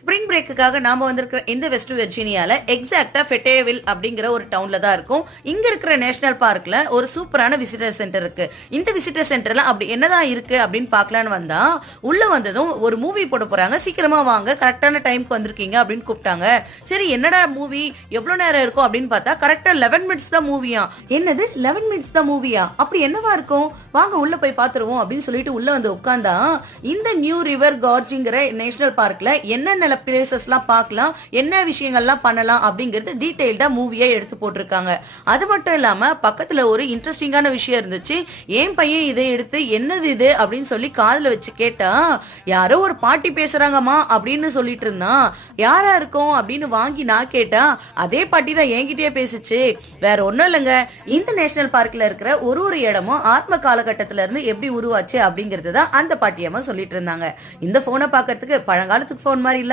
Spring பிரேக்குக்காக நாம வந்திருக்கிற இந்த வெஸ்ட் வெர்ஜீனியால எக்ஸாக்டா ஃபெட்டேவில் அப்படிங்கிற ஒரு டவுன்ல தான் இருக்கும். இங்க இருக்கிற நேஷனல் பார்க்ல ஒரு சூப்பரான விசிட்டர் சென்டர் இருக்கு. இந்த விசிட்டர் சென்டர்ல அப்படி என்னதான் இருக்கு அப்படின்னு பார்க்கலான்னு வந்தா, உள்ள வந்ததும் ஒரு மூவி போட போறாங்க, சீக்கிரமா வாங்க, கரெக்டான டைம்க்கு வந்திருக்கீங்க அப்படின்னு கூப்பிட்டாங்க. சரி என்னடா மூவி, எவ்வளவு நேரம் இருக்கும் அப்படின்னு பார்த்தா கரெக்டா 11 மினிட்ஸ் தான் மூவியா. என்னது 11 மினிட்ஸ் தான் மூவியா? அப்படி என்னவா இருக்கும், வாங்க உள்ள போய் பாத்துருவோம் அப்படின்னு சொல்லிட்டு உள்ள வந்து உட்கார்ந்தா, இந்த நியூ ரிவர் கார்ஜிங்கிற நேஷனல் பார்க்ல என்னென்ன பிளேசஸ்லாம் பார்க்கலாம், என்ன விஷயங்கள்லாம் பண்ணலாம் அப்படிங்கிறது டீடைல்டா மூவியா எடுத்து போட்டிருக்காங்க. அது மட்டும் இல்லாம பக்கத்துல ஒரு இன்ட்ரெஸ்டிங்கான விஷயம் இருந்துச்சு. என் பையன் இதை எடுத்து என்னது இது அப்படின்னு சொல்லி காதுல வச்சு கேட்டா, யாரோ ஒரு பாட்டி பேசுறாங்கம்மா அப்படின்னு சொல்லிட்டு இருந்தான். யாரா இருக்கும் அப்படின்னு வாங்கி நான் கேட்டா, அதே பாட்டி தான் என்கிட்டயே பேசுச்சு. வேற ஒண்ணும் இல்லைங்க, இந்த நேஷனல் பார்க்ல இருக்கிற ஒரு இடமும் ஆத்ம காலகட்டத்தில இருந்து எப்படி உருவாச்சு அப்படிங்கிறது தான் அந்த பாட்டியம்மா சொல்லிட்டு இருந்தாங்க. இந்த போனை பாக்கிறதுக்கு பழங்காலத்துக்கு போன் மாதிரி இல்ல.